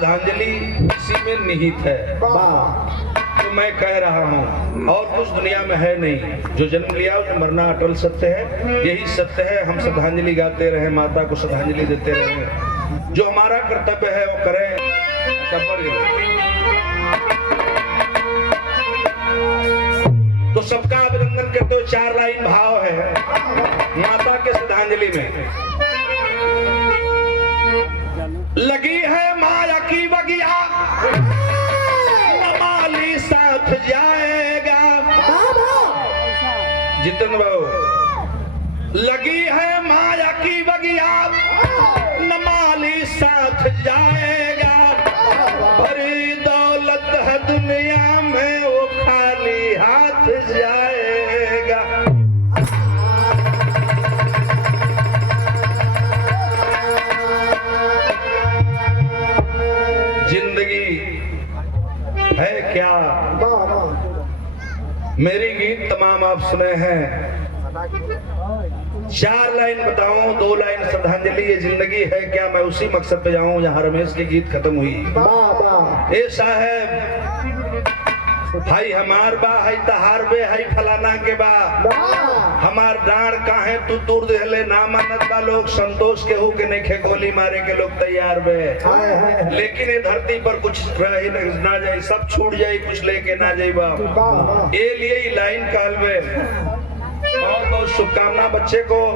श्रद्धांजलि इसी में निहित है। तो मैं कह रहा हूँ और कुछ दुनिया में है नहीं। जो जन्म लिया उसे मरना अटल सत्य है, यही सत्य है। हम श्रद्धांजलि गाते रहे, माता को श्रद्धांजलि देते रहे। जो हमारा कर्तव्य है वो करें। तो सबका अभिनंदन करते हुए 4 लाइन भाव है माता के श्रद्धांजलि में। लगी है माया की बगिया, नमाली साथ जाएगा। जितन बाबू, लगी है माया की बगिया, नमाली साथ जाएगा। बड़ी दौलत है दुनिया में, वो खाली हाथ जाएगा। जिंदगी है क्या? मेरी गीत तमाम आप सुने हैं। 4 लाइन बताऊं, 2 लाइन श्रद्धांजलि। ये जिंदगी है क्या, मैं उसी मकसद पे जाऊं जहां रमेश की गीत खत्म हुई। ए साहब, हाई हमार बा, हाई तहार बे, हाई फलाना के बा। हमार डांड काहे तू दूर देले ना मानत बा लोग। संतोष के हो के नहीं खे गोली मारे के लोग तैयार बे। लेकिन ये धरती पर कुछ रही ना जाए, सब छूट जाए, कुछ लेके ना जाए बा। ये लिए लाइन कहल बे। बहुत बहुत शुभकामना बच्चे को,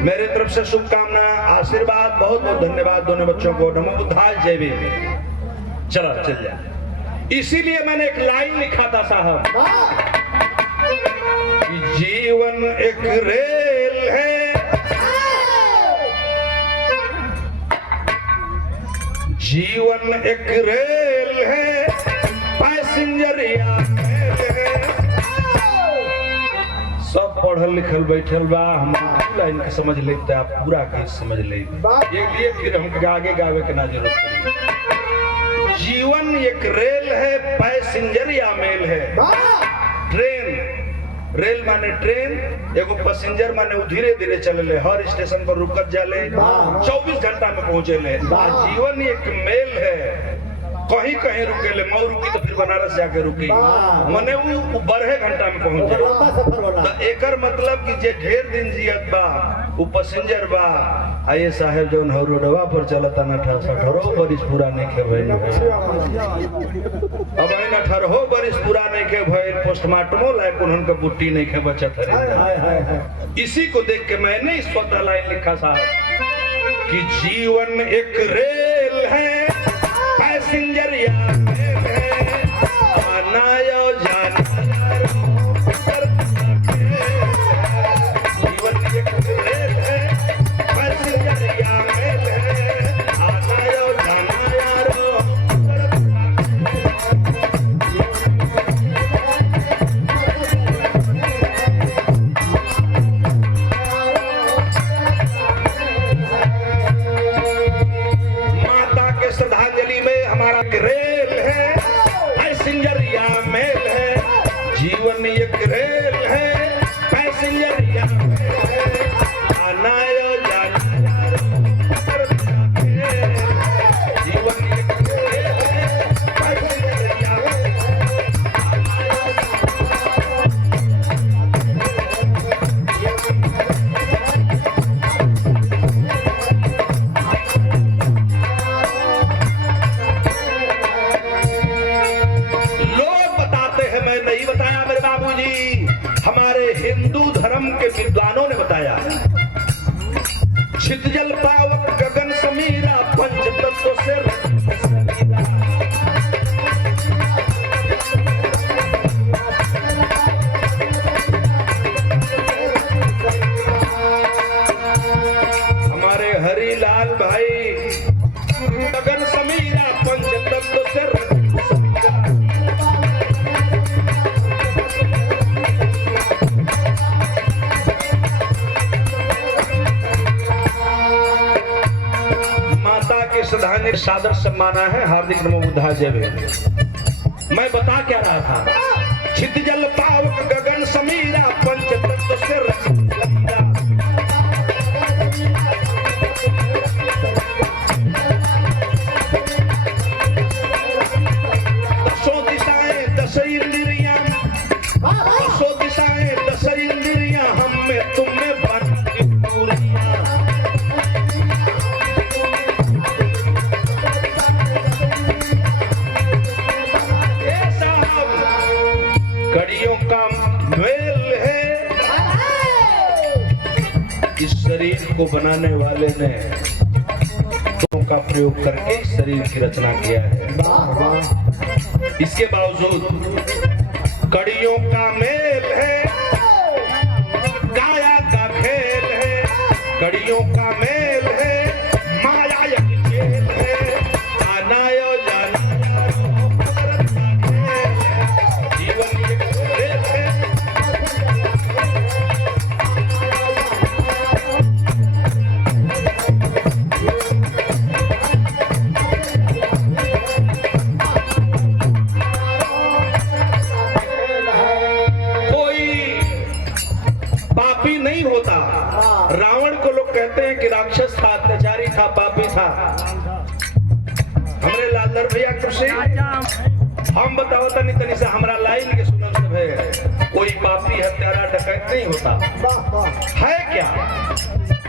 मेरे तरफ से शुभकामना, आशीर्वाद, बहुत बहुत धन्यवाद दोनों बच्चों को। नमो बुद्धाय, जय भीम। चला चल जा। इसीलिए मैंने एक लाइन लिखा था साहब कि जीवन एक रेल है, जीवन एक रेल है, पैसेंजर सब पढ़ल लिखल बैठल बा। हम लाइन के समझ लेते, आप पूरा के समझ ले। ये फिर हमको आगे गावे के ना जरूरत पड़ी। जीवन एक रेल है, पैसेंजर या मेल है। ट्रेन, रेल माने ट्रेन, एगो पैसेंजर माने वो धीरे धीरे चले, हर स्टेशन पर रुकत जाले, 24 घंटा में पहुंचे ले। जीवन एक मेल है, कहीं कहीं रुके ले, मऊ रुकी तो फिर बनारस जाके रुकी, मने वो 12 घंटा में पहुंच जाए। एकर मतलब कि जे ढेर दिन जियत बा वो पैसेंजर बा। आइए साहब, जौन हो रोडवा पर चलता ना 18 बरिस पूरा नहीं खे भइल। अब 18 बरिस पूरा नहीं खे भइल, पोस्टमार्टमो लायक उनका बुट्टी नहीं खे बचत है। इसी को देख के मैंने स्वतः लाइन लिखा साहब कि जीवन एक रेल है, पैसेंजर या मेल है, आना या जाना। जीवन एक रेल है, पैसेंजर या मेल है, आना या जाना यारो। माता के श्रद्धांजलि में हमारा रेल है, पैसेंजर या मेल है। जीवन एक रेल है, पैसेंजर या मेल है, आना या जाना। जीवन एक रेल है, पैसेंजर या मेल है, आना या हिंदू धर्म के विद्वानों ने बताया, छितजल पावक गगन समीरा, पंच तत्वों से हमारे हरिलाल भाई गगन समीरा, पंच तत्वों से श्रद्धांजलि सादर सम्माना है। हार्दिक नमो बुद्धाय, जय भीम। मैं बता क्या रहा था, छितजल पावक गगन समीरा, पंच तत्व से रसीला। को बनाने वाले ने का प्रयोग करके शरीर की रचना किया है। इसके बावजूद कड़ियों का मेल है, काया का खेल है, कड़ियों का मेल है, माया एक जेल है, आनायो जाना जीवन एक खेल है। रावण को लोग कहते हैं कि राक्षस था, अत्याचारी था, पापी था। हमरे लालधर भैया कृषि हम बताओ तनी तनी से हमरा लाइन के सुनल सब है, कोई पापी हत्यारा डकैत नहीं होता है। क्या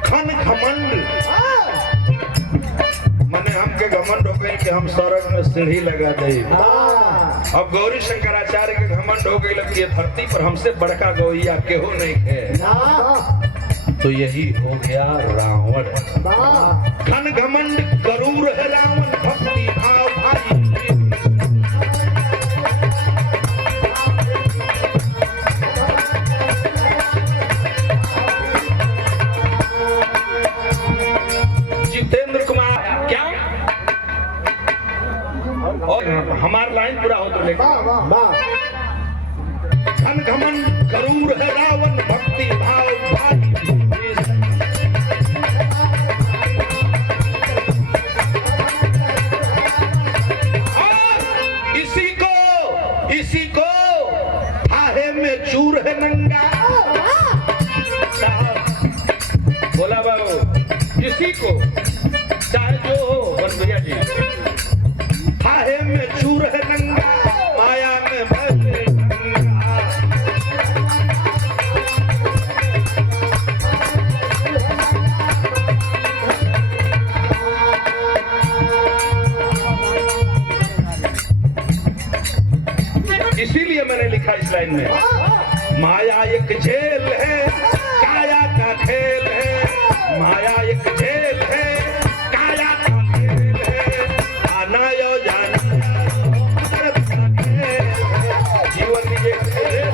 खन घमंड माने हमके घमंड हो गई कि हम स्वर्ग में सीढ़ी लगा दे। अब गौरी शंकराचार्य के घमंड हो गई लगती है धरती पर हमसे बड़का गौरिया केहू नहीं है। तो यही हो गया रावण। घन घमंड गरूर है रावण, भक्ति भाव भाई। जितेंद्र कुमार क्या और हमारा लाइन पूरा हो तो लेकिन घन घमंड गरूर है रावण, भक्ति भाव भाई। इसी को थाहे में चूर है नंगा। बोला बाबू इसी को चाहे जो हो वन भैया जी, थाहे में चूर है नंगा, माया में बैठे नंगा। इसीलिए मैंने लिखा इस लाइन में, माया एक जेल है, काया का खेल है, माया एक जेल है, काया का खेल है, आना यो जाना जीवन ये खेल है।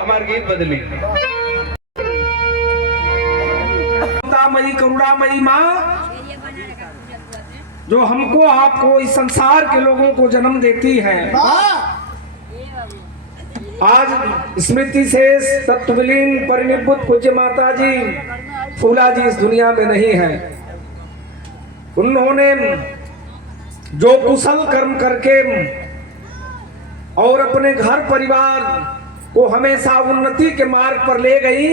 हमारे गीत बदली। करुणामयी करुणामयी माँ जो हमको आपको इस संसार के लोगों को जन्म देती है। आज स्मृति से तत्वलीन परिनिर्भुत पूज्य माता जी फूला जी इस दुनिया में नहीं है। उन्होंने जो कुशल कर्म करके और अपने घर परिवार को हमेशा उन्नति के मार्ग पर ले गई।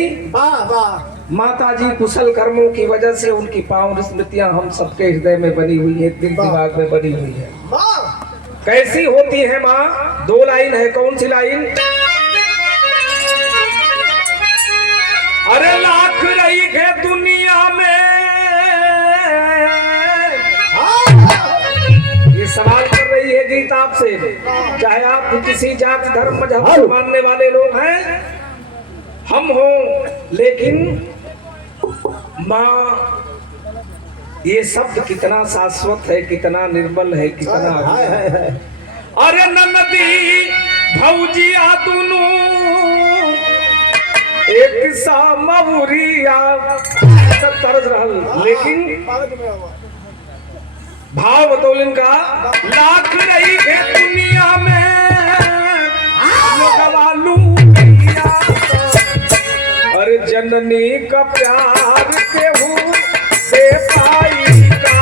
माता जी कुशल कर्मों की वजह से उनकी पावन स्मृतियां हम सबके हृदय में बनी हुई है, दिल दिमाग में बनी हुई है। कैसी होती है माँ? दो लाइन है। कौन सी लाइन? अरे लाख रही है दुनिया में, ये सवाल कर रही है गीत आपसे, चाहे आप किसी जाति धर्म मजहब को मानने वाले लोग हैं, हम हो, लेकिन माँ ये शब्द कितना शाश्वत है, कितना निर्मल है, कितना है। अरे नदी भौजिया दुनू एक सा महुरिया तरज रहल, लेकिन भाव बतौलन का लाख रही है दुनिया में लगवालू। अरे जननी का प्यार केहू से पाई का,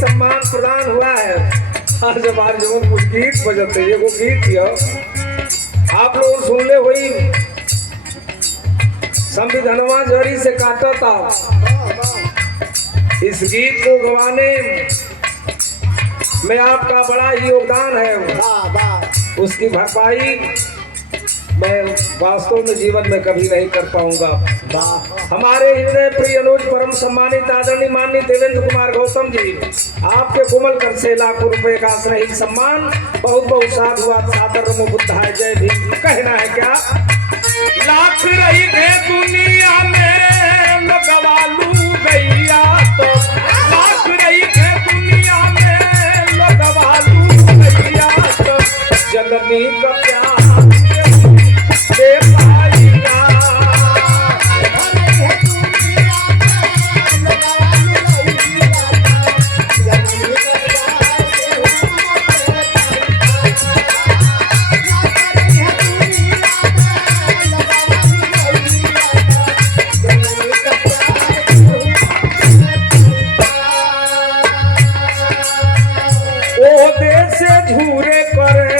सम्मान प्रदान हुआ है। आज हमारे जो कुछ गीत बजते ये वो गीत यो आप लोग सुन ले हुई संविधानवा जरी से काटा था। इस गीत को गवाने में आपका बड़ा ही योगदान है। उसकी भरपाई मैं वास्तव में जीवन में कभी नहीं कर पाऊंगा। हमारे हृदय प्रिय अनुज परम सम्मानित आदरणीय माननीय देवेंद्र कुमार गौतम जी, आपके कोमल कर से लाखों रुपए का स्नेहित सम्मान बहुत बहुत साधुवाद सादर नमो बुद्धाय जय भीम। कहना है क्या? लाख रही थे दुनिया में लगवालू गैया तो, लाख रही थे दुनिया में लगवालू गैया तो, जननी का प्यार दे पाएगा। झूरे करे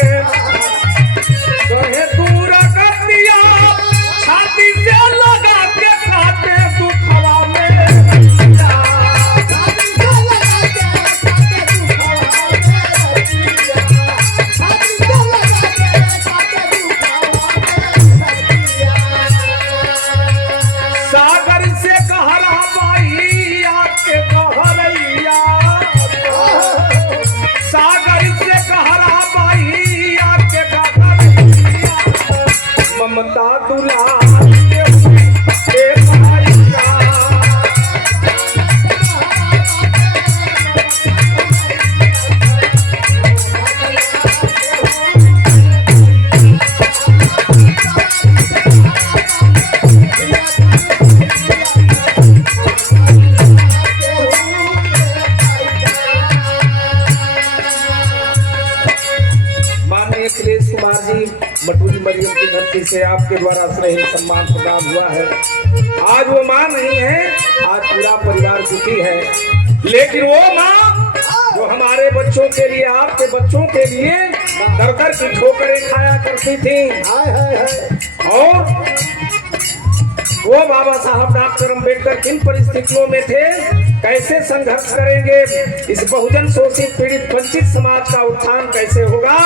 कहे दूर कर दिया छाती से लगा के खाते दुखवा में सागर से कहरा बाई आपके कहरैया, सागर से कहरा बाई आपके कहरैया, ममता दुलार के भाईया। अखिलेश कुमार जी मटूरी मरियम की धरती से आपके द्वारा स्नेही सम्मान प्रदान हुआ है। आज वो माँ नहीं है, आज पूरा परिवार दुखी है, लेकिन वो माँ जो हमारे बच्चों के लिए आपके बच्चों के लिए दर दर की ठोकरें खाया करती थी। और वो बाबा साहब डॉक्टर अम्बेडकर किन परिस्थितियों में थे, कैसे संघर्ष करेंगे, इस बहुजन शोषित पीड़ित वंचित समाज का उत्थान कैसे होगा,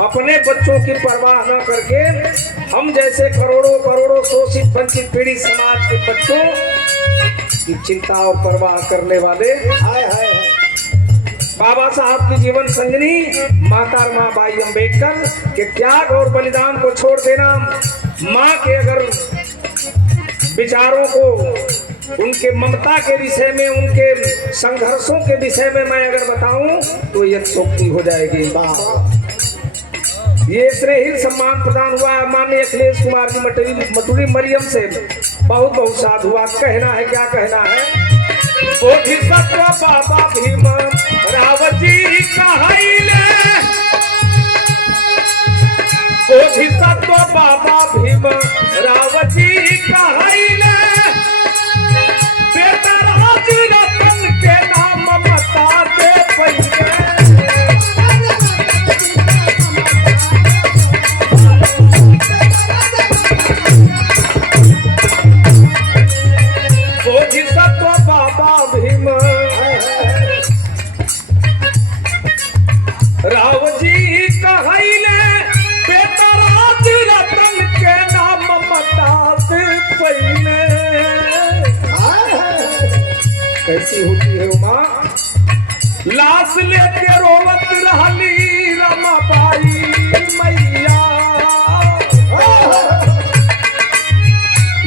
अपने बच्चों की परवाह न करके हम जैसे करोड़ों करोड़ों शोषित वंचित पीड़ित समाज के बच्चों की चिंता और परवाह करने वाले बाबा साहब की जीवन संगिनी माता माँ बाई अम्बेडकर के त्याग और बलिदान को छोड़ देना, माँ के अगर विचारों को उनके ममता के विषय में उनके संघर्षों के विषय में मैं अगर बताऊं तो यथोक्ति हो जाएगी। ये स्नेहित सम्मान प्रदान हुआ है माननीय अखिलेश कुमार जी मटूरी मरियम से बहुत बहुत साधुवाद। कहना है क्या कहना है? बोधिसत्व बाबा भीम रावजी कहैले, बोधिसत्व बाबा भीम रावजी कहैले, बेतराज रतन के नाम बता दे पहिले। बोधिसत्व बाबा भीम रावजी कहैले, बेतराज रतन के नाम बता दे पहिले। कैसी होती है माँ? लाश लेके रोवत रहली रमाबाई मैया,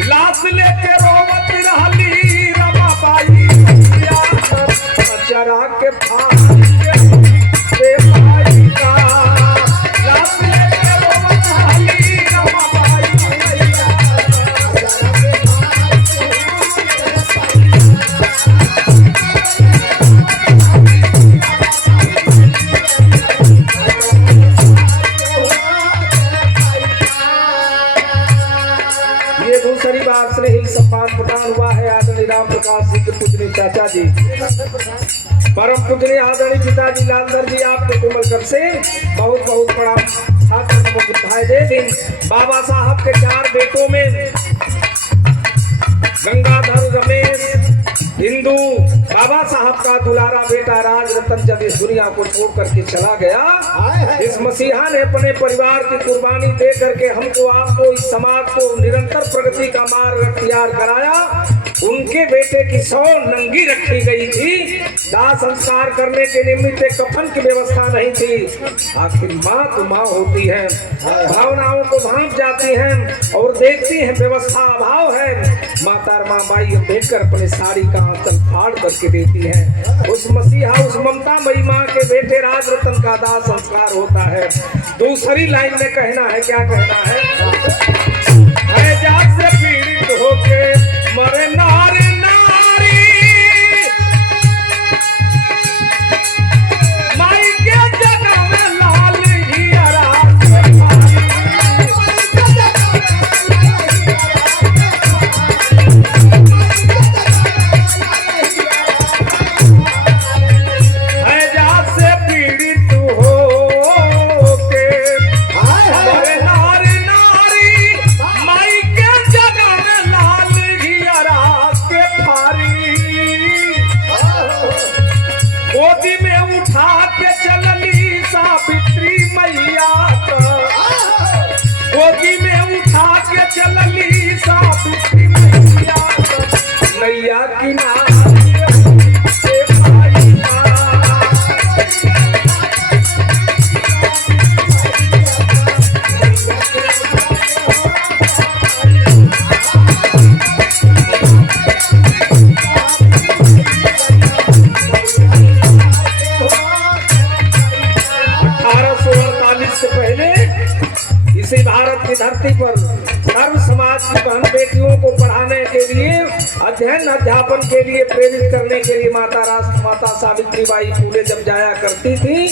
लाश लेके रोवत रहली रमाबाई मैया, चरा के फाड़ के भाई का, लाश लेके रोवत रहली रमाबाई मैया। दूसरी बार स्नेही सम्मान प्रदान हुआ है आदरणीय राम प्रकाश जी के पूजनीय चाचा जी परम पूजनीय आदरणीय पिताजी लालधर जी आपके कोमल कर से बहुत बहुत प्रणाम। छात्र नमो बुद्धाय जय भीम। बाबा साहब के 4 बेटों में गंगाधर रमेश हिंदू, बाबा साहब का दुलारा बेटा राज रतन जब इस दुनिया को छोड़ करके चला गया, इस मसीहा ने अपने परिवार की कुर्बानी दे करके हमको आपको इस समाज को निरंतर प्रगति का मार्ग अख्तियार कराया। उनके बेटे की 100 नंगी रखी गई थी, दाह संस्कार करने के निमित्त कफन की व्यवस्था नहीं थी। आखिर माँ तो माँ होती है, भावनाओं को भांप जाती हैं और देखती हैं व्यवस्था अभाव है। माता माँ बाई देखकर अपने साड़ी का आंचल फाड़ करके देती है। उस मसीहा उस ममता मई माँ के बेटे राज रतन का दाह संस्कार होता है। दूसरी लाइन में कहना है, क्या कहना है जात से पीड़ित होके मरे नारी नारी, माई के जन्म में लाल हियरा जात से पीड़ित होके मरे नारी नारी, माई के जन्म में लाल हियरा के फारी। गोदी में उठा के चलली सावित्री मैया, गोदी में उठा के चलली सावित्री मैया, नैया किनारे से भाई से पहले इसी भारत की धरती पर सर्व समाज की बहन बेटियों को पढ़ाने के लिए, अध्ययन अध्यापन के लिए प्रेरित करने के लिए माता सावित्री बाई फूले जब जाया करती थी,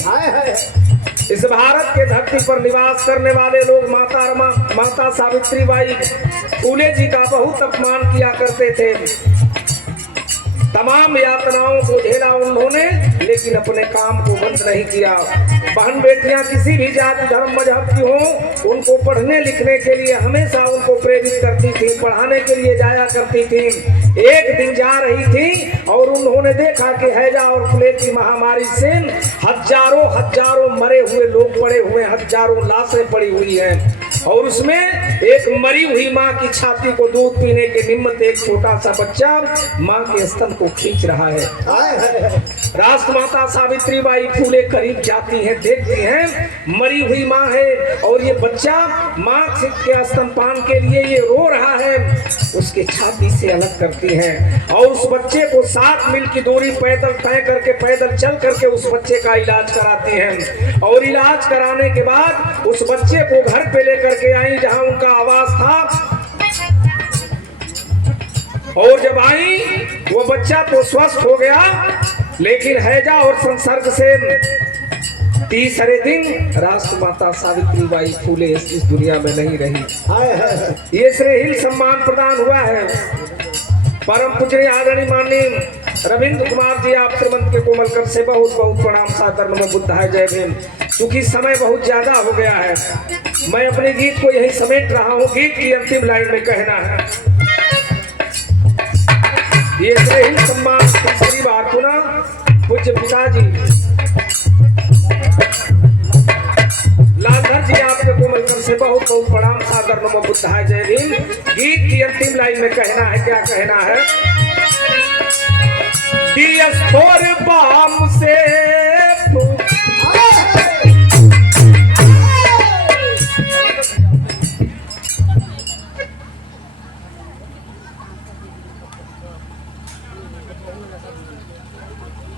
इस भारत के धरती पर निवास करने वाले लोग माता सावित्री बाई फूले जी का बहुत अपमान किया करते थे। तमाम यातनाओं को झेला उन्होंने, लेकिन अपने काम को बंद नहीं किया। बहन बेटियां किसी भी जाति धर्म मजहब की हो, उनको पढ़ने लिखने के लिए हमेशा उनको प्रेरित करती थी, पढ़ाने के लिए जाया करती थी। एक दिन जा रही थी और उन्होंने देखा कि हैजा और प्लेग की महामारी से हजारों मरे हुए लोग पड़े हुए, हजारों लाशें पड़ी हुई हैं और उसमें एक मरी हुई माँ की छाती को दूध पीने के निमित्त एक छोटा सा बच्चा माँ के स्तन को खींच रहा है। राष्ट्रमाता सावित्री बाई फूले करीब जाती हैं, देखती हैं मरी हुई माँ है और ये बच्चा माँ के स्तनपान के लिए ये रो रहा है। उसके छाती से अलग करती हैं और उस बच्चे को 7 मील की दूरी पैदल तय करके, पैदल चल करके उस बच्चे का इलाज कराते हैं और इलाज कराने के बाद उस बच्चे को घर पे लेकर के आई जहां उनका आवास था। और जब आई वो बच्चा तो स्वस्थ हो गया, लेकिन हैजा और संसर्ग से तीसरे दिन राष्ट्रमाता सावित्री बाई फूले इस दुनिया में नहीं रही। ये श्रेय सम्मान प्रदान हुआ है। परम पूजनीय आदरणीय माननीय रविंद्र कुमार जी आप श्रीमंत के कोमल कर से बहुत बहुत प्रणाम, सादर नमो बुद्धाय जय भीम। क्योंकि समय बहुत ज्यादा हो गया है, मैं अपने गीत को यही समेट रहा हूँ। गीत की अंतिम लाइन में कहना है, ये श्रेय सम्मान तीसरी बार पुनः पूज्य पिताजी लालधर जी आपके कोमल कर से बहुत बहुत प्रणाम, सादर नमो बुद्धाय जय भीम। गीत की अंतिम लाइन में कहना है, क्या कहना है, दियस्फोर बाम से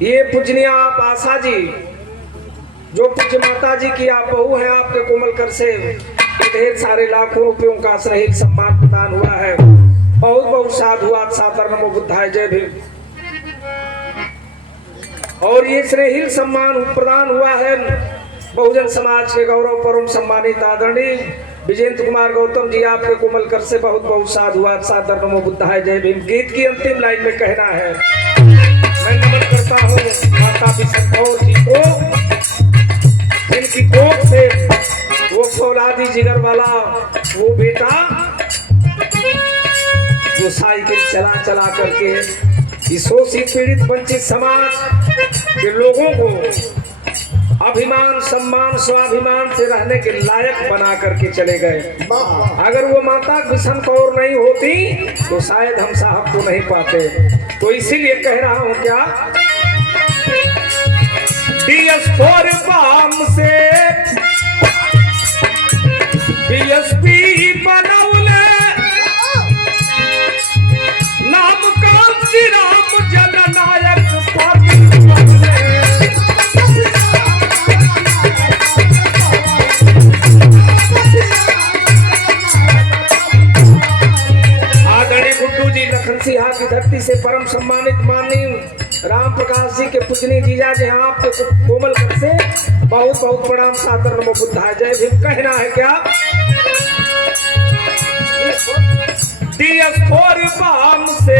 ये पूजनीय आप आशा जी जो पूज्य माता जी की आप बहू हैं, आपके कोमल कर से ढेर सारे लाखों रुपयों का श्रेय सम्मान प्रदान हुआ है। बहुत बहुत साधुवाद, सादर नमो बुद्धाय जय भीम। और ये श्रेय सम्मान प्रदान हुआ है बहुजन समाज के गौरव परम सम्मानित आदरणीय विजेंद्र कुमार गौतम जी आपके कोमल कर से बहुत बहुत साधुवाद, सादर नमो बुद्धाय जय भीम। गीत की अंतिम लाइन में कहना है, मैं माता बिशन कौर जी को जिनकी कोख से वो फौलादी जिगर वाला वो बेटा जो साइकिल चला चला करके इस शोषित पीड़ित वंचित समाज के लोगों को अभिमान सम्मान स्वाभिमान से रहने के लायक बना करके चले गए। अगर वो माता बिशन कौर नहीं होती तो शायद हम साहब को नहीं पाते। तो इसीलिए कह रहा हूं क्या DS4 बाम से BSP बनौले नाम कांसी राम जननायक आदरणीय गुड्डू जी लखन सिंहा की धरती से परम सम्मानित माननीय राम प्रकाश जी के पूजनीय जीजा जी आपके कोमल कर से बहुत बहुत प्रणाम सादर नमो बुद्धाय जय भीम। कहना है क्या DS4 बाम से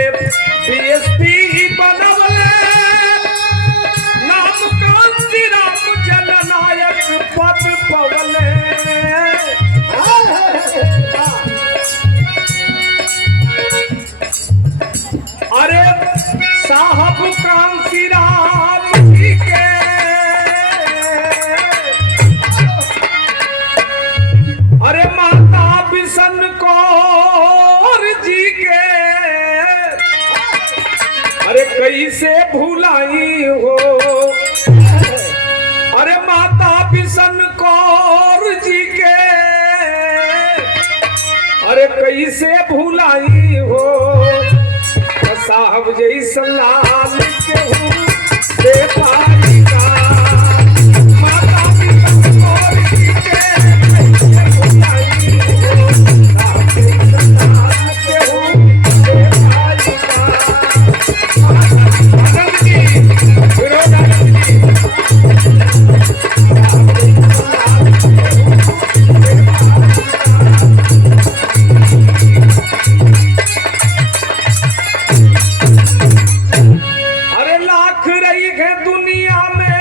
BSP बनवले नाम कांसी राम जननायक पद पवले। अरे साहब कांसी राम जी के अरे माता बिशन कौर जी के अरे कैसे भुलाई हो अरे माता बिशन कौर जी के अरे कैसे भुलाई हो साहब जैसा लाल के हूँ दे पाएगा माता बिशन कौर जी के साहब जैसा लाल के हूँ दे पाएगा। अरे लाख रही है दुनिया में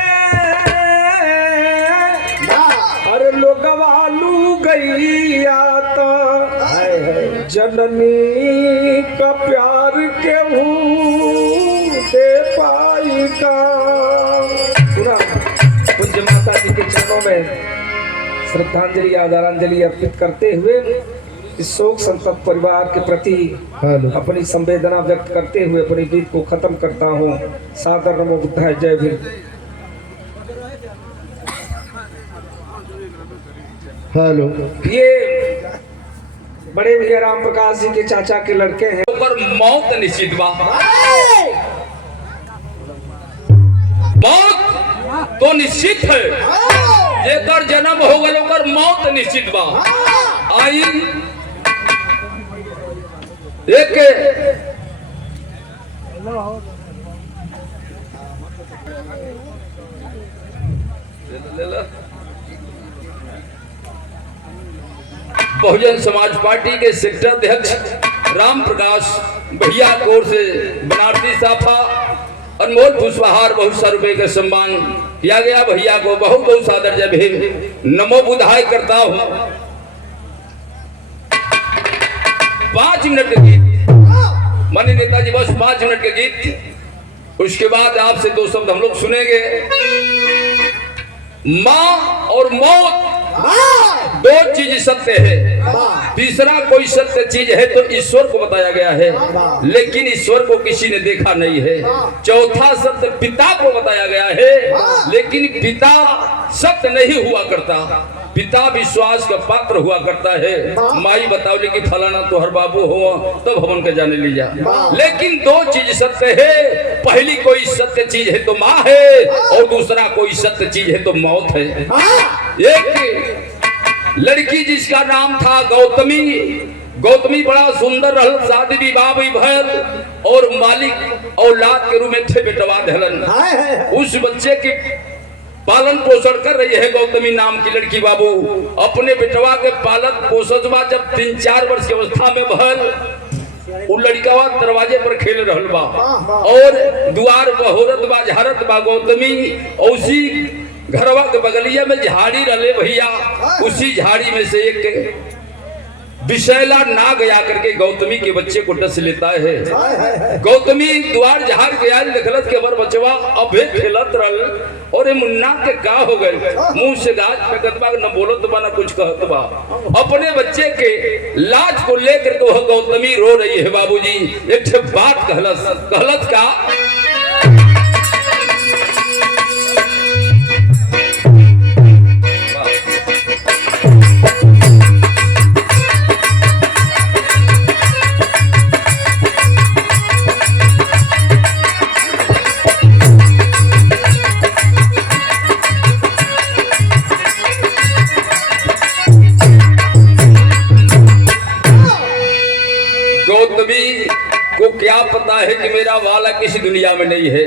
अरे लोगवा लू गई आता जननी का प्यार के दे पाई का। पूरा पूज्य माता जी के चरणों में श्रद्धांजलि आदरांजलि अर्पित करते हुए इस शोक संतप्त परिवार के प्रति अपनी संवेदना व्यक्त करते हुए अपनी गीत को खत्म करता हूँ। सादर नमो बुद्धाय जय भीम। हेलो ये बड़े भैया राम प्रकाश जी के चाचा के लड़के हैं। पर मौत निश्चित बा। मौत तो निश्चित है जेकर जन्म हो गल ओकर मौत निश्चित बा। आई एक बहुजन समाज पार्टी के सेक्टर अध्यक्ष राम प्रकाश भैया की ओर से बनारसी साफा अनमोल पुष्पहार बहुत सा रुपए का सम्मान किया गया। भैया को बहुत बहुत सादर जय भीम नमो बुधाय करता हूँ। 5 मिनट के गीत माननीय नेताजी बस 5 मिनट के गीत। उसके बाद आपसे 2 शब्द हम लोग सुनेंगे। माँ और मौत 2 चीज सत्य है, तीसरा कोई सत्य चीज है तो ईश्वर को बताया गया है, लेकिन ईश्वर को किसी ने देखा नहीं है। चौथा सत्य पिता को बताया गया है, लेकिन पिता सत्य नहीं हुआ करता, पिता विश्वास का पात्र हुआ करता है। माई बताओ कि फलाना तो हर बाबू हो तब हम उनके जाने ली जा, लेकिन 2 चीज सत्य है। पहली कोई सत्य चीज है तो माँ है, और दूसरा कोई सत्य चीज है तो मौत है। एक लड़की जिसका नाम था गौतमी, गौतमी बड़ा सुंदर रहल, शादी विवाह भी भयल और मालिक औलाद के रूप में थे बेटवा धलन। उस बच्चे के पालन पोषण कर रही है गौतमी नाम की लड़की बाबू। अपने बेटवा के पालन पोषण जब 3-4 वर्ष की अवस्था में भल वो लड़कावा दरवाजे पर खेल रहल बा और द्वार बहोरत बा झारत बा गौतमी उसी घरवा के बगलिया में झाड़ी रले भैया। उसी झाड़ी में से एक विषैला नाग आकर के गौतमी के बच्चे को डस लेता है। गौतमी द्वार झाड़ के आयल देखलत के बर बचवा अबे खेलत रहल और ये मुन्ना के का हो गए, मुंह से गाज फेंकत बा, न बोलत बा न कुछ कहत बा। अपने बच्चे के लाज को लेकर के वह गौतमी रो रही है। बाबूजी एक बात कहलत का को क्या पता है कि मेरा वाला किसी दुनिया में नहीं है।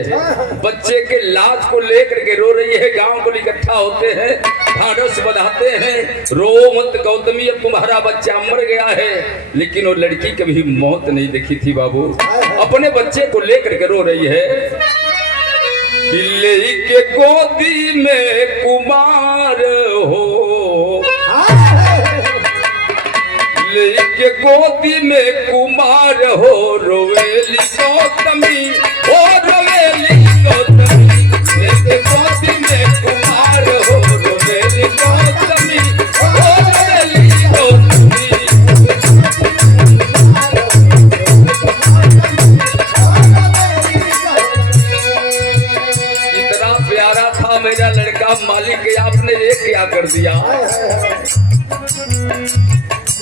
बच्चे के लाज को लेकर के रो रही है। गांव को इकट्ठा होते हैं, ढाढ़स बंधाते हैं, रो मत गौतमी अब तुम्हारा बच्चा मर गया है। लेकिन वो लड़की कभी मौत नहीं देखी थी बाबू। अपने बच्चे को लेकर के रो रही है। किले के गोदी में कुमार हो, के गोदी में कुमार हो, रोवेली गौतमी हो, रोवेली गौतमी। के गोदी में कुमार हो, रोवेली गौतमी हो, रोवेली गौतमी। इतना प्यारा था मेरा लड़का, मालिक आपने ये क्या कर दिया।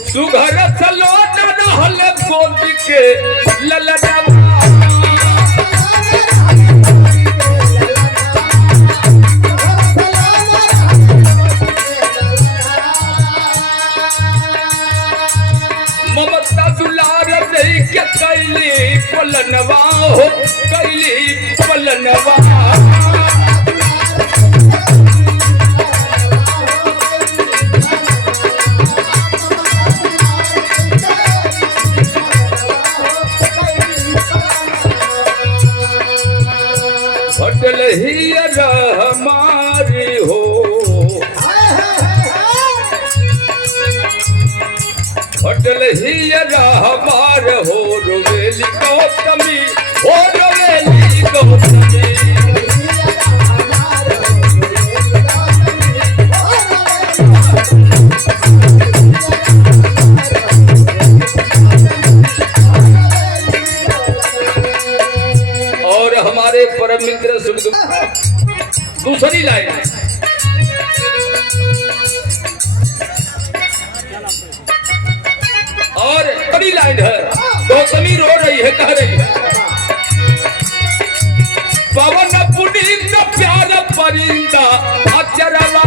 सुघर चलो नहल गोदी के ललनवा, ममता दुलार नहीं के कैली पलनवा हो, कैली पलनवा। होटल ही हमारी हो, होटल ही हमार हो, रोवेली गौतमी हो, रोवेली गौतमी। और हमारे परम मित्र दूसरी लाइन, और बड़ी लाइन है। गौतमी रो रही है, कह रही है पवन पुनीत प्यार परिंदा अचरवा,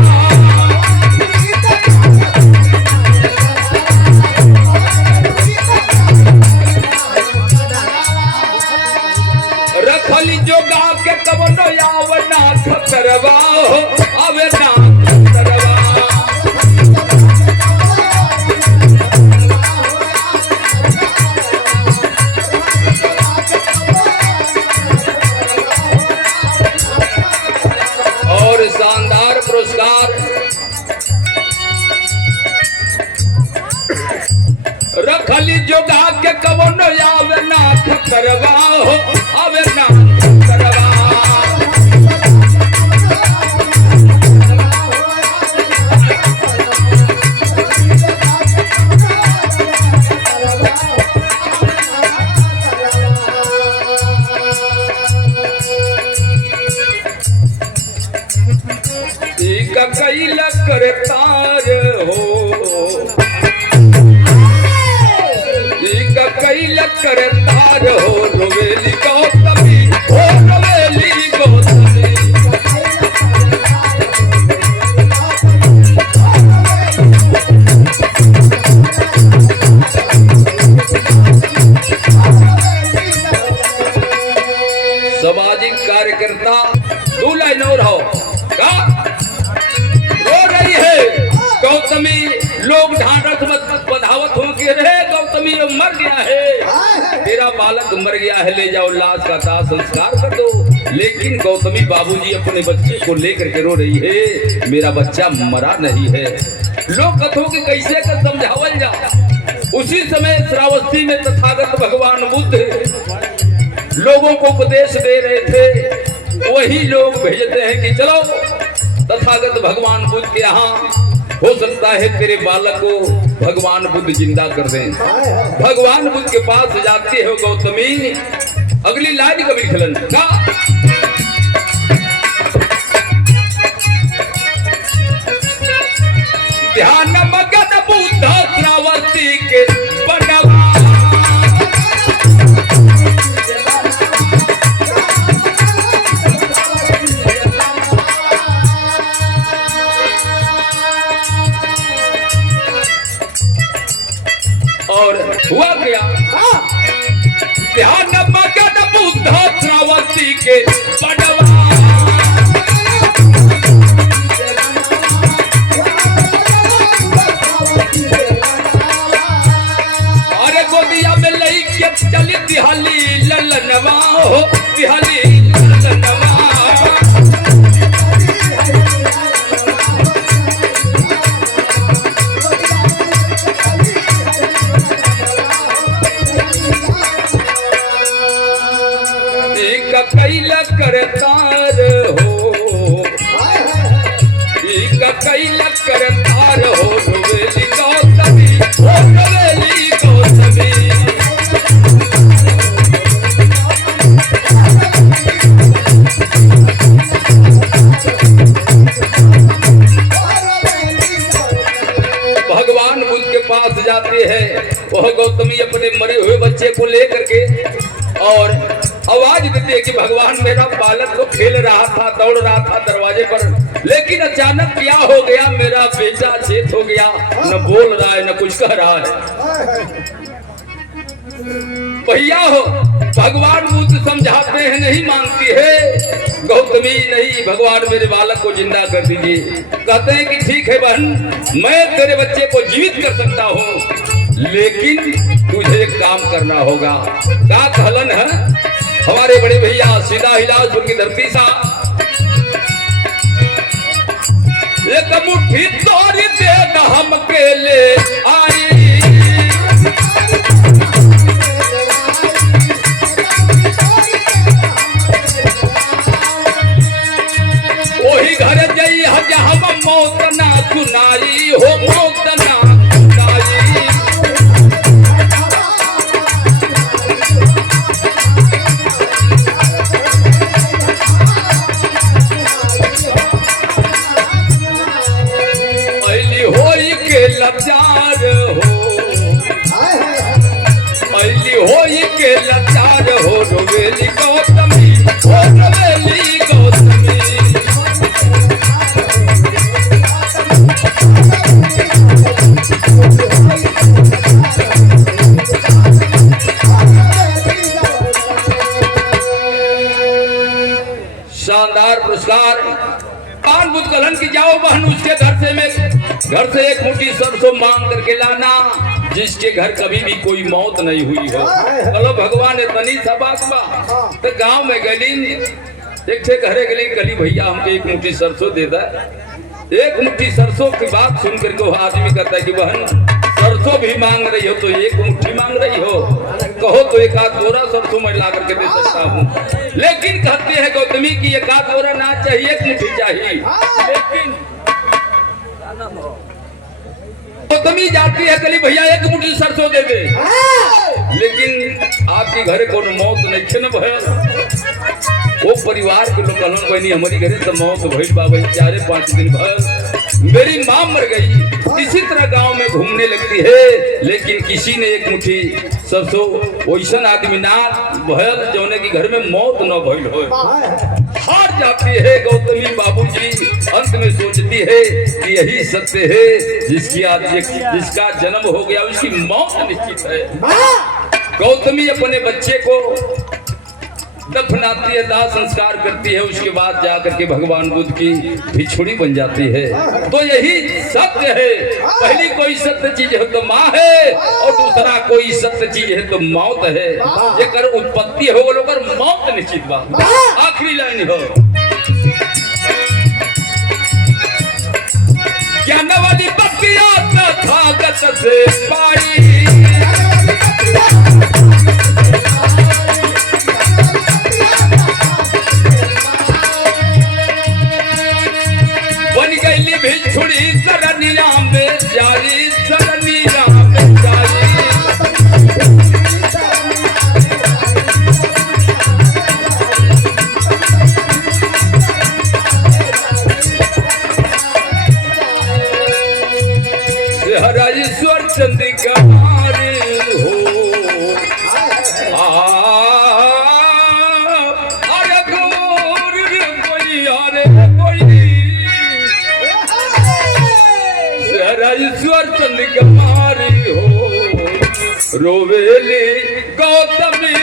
रखली जोगा के कवनो आवना खतरवा हो, आवना खतरवा। और शानदार पुरस्कार रखली जोगा के कवनो आवना खतरवा हो, आवना खतरवा। कैल करतार हो, कैल करतार हो, रोवेली गौतमी हो, रोवेली गौतमी। सामाजिक कार्यकर्ता दो लाइन और हो, रो रही है गौतमी, लोग ढांढस मत बधावत हो कि रे गौतमी मर गया है, तेरा बालक मर गया है, ले जाओ लाश का दाह संस्कार कर दो। लेकिन गौतमी बाबूजी अपने बच्चे को लेकर के रो रही है, मेरा बच्चा मरा नहीं है। लोग कथों के कैसे कर समझावल जा। उसी समय श्रावस्ती में तथागत भगवान बुद्ध लोगों को उपदेश दे रहे थे। वही लोग भेजते हैं कि चलो तथागत भगवान बुद्ध के यहाँ, हो सकता है तेरे बालक को भगवान बुद्ध जिंदा कर दें। भगवान बुद्ध के पास जाती है गौतमी। अगली लाइन कभी खिलन का ध्यान मगन बुद्ध श्रावस्ती के बनवा। और हुआ क्या, ध्यान मगन बुद्ध श्रावस्ती के बनवा। अरे गोदिया में लई के चली तिहाली ललनवा हो, तिहाली ललनवा। कैला करतार हो, कैला करतार हो, रोवेली गौतमी, हो रोवेली गौतमी। भगवान बुद्ध के पास जाते हैं। वह गौतमी अपने मरे हुए बच्चे को लेकर के और आवाज देते हैं कि भगवान मेरा बालक तो खेल रहा था, दौड़ रहा था दरवाजे पर, लेकिन अचानक क्या हो गया, मेरा बेटा चेत हो गया, न बोल रहा है न कुछ कह रहा है। भैया हो भगवान बुद्ध समझाते हैं, नहीं मानती है गौतमी। नहीं, भगवान मेरे बालक को जिंदा कर दीजिए। कहते हैं कि ठीक है बहन, मैं तेरे बच्चे को जीवित कर सकता हूँ, लेकिन तुझे एक काम करना होगा। क्या कहलन है हमारे बड़े भैया सीधा हिलासपुर की धरती सा, एक मुट्ठी तोड़ दे हम के ले आई। वही घर जई हम मौत ना सुनाई हो, मौत ना सुनाई। लाचार हो, अली होई के लाचार हो, रोवेली गौतमी, हो रोवेली गौतमी। शानदार पुरस्कार। पान बुद्ध कलन की जाओ बहन, उसके घर से एक मुट्ठी सरसों मांग करके लाना, जिसके घर कभी भी कोई मौत नहीं हुई हो। चलो भगवान इतनी सा बात बा, तो गांव में गली एक ठे घरे गली गली भैया हमको एक मुट्ठी सरसों दे दा। एक मुट्ठी सरसों की बात सुन करके वो आदमी कहता है कि बहन सरसों भी मांग रही हो तो एक मुट्ठी मांग रही हो, कहो तो एक आध बोरा सरसों मैं ला करके दे सकता हूँ। लेकिन कहते हैं गौतमी की एक आध बोरा ना चाहिए, एक मुट्ठी चाहिए। लेकिन गौतमी जाती है कली भैया एक मुट्ठी सरसों दे दे, लेकिन आपके घरे को मौत नहीं न भयल। वो परिवार के लोग कहलन बहनी हमारी घरे तो मौत भइल बा, 4-5 दिन भर मेरी माँ मर गई। इसी तरह गांव में घूमने लगती है, लेकिन किसी ने एक मुट्ठी सरसों वैसा आदमी ना भयल जौने की घर में मौत न भइल हो। हार जाती है गौतमी बाबूजी। अंत में सोचती है कि यही सत्य है, जिसका जन्म हो गया उसकी मौत निश्चित है। गौतमी अपने बच्चे को दफनाती है, दाह संस्कार करती है, उसके बाद जाकर के भगवान बुद्ध की भिक्षुड़ी बन जाती है। तो यही सत्य है, पहली कोई सत्य चीज है तो माँ है, और दूसरा कोई सत्य चीज है तो मौत है। जेकर उत्पत्ति हो लोकर मौत निश्चित बा। आखिरी लाइन हो, ज्ञानवादी बतिया तथागत से पाई, बन गई भिक्षुड़ी सरनिया में जारी, सरनिया में जारी। हरा ईश्वर चंद्रिकार हो, अरे गौर कोई, अरे कोई, हरा ईश्वर चंद्रिकार हो, रोवेली गौतमी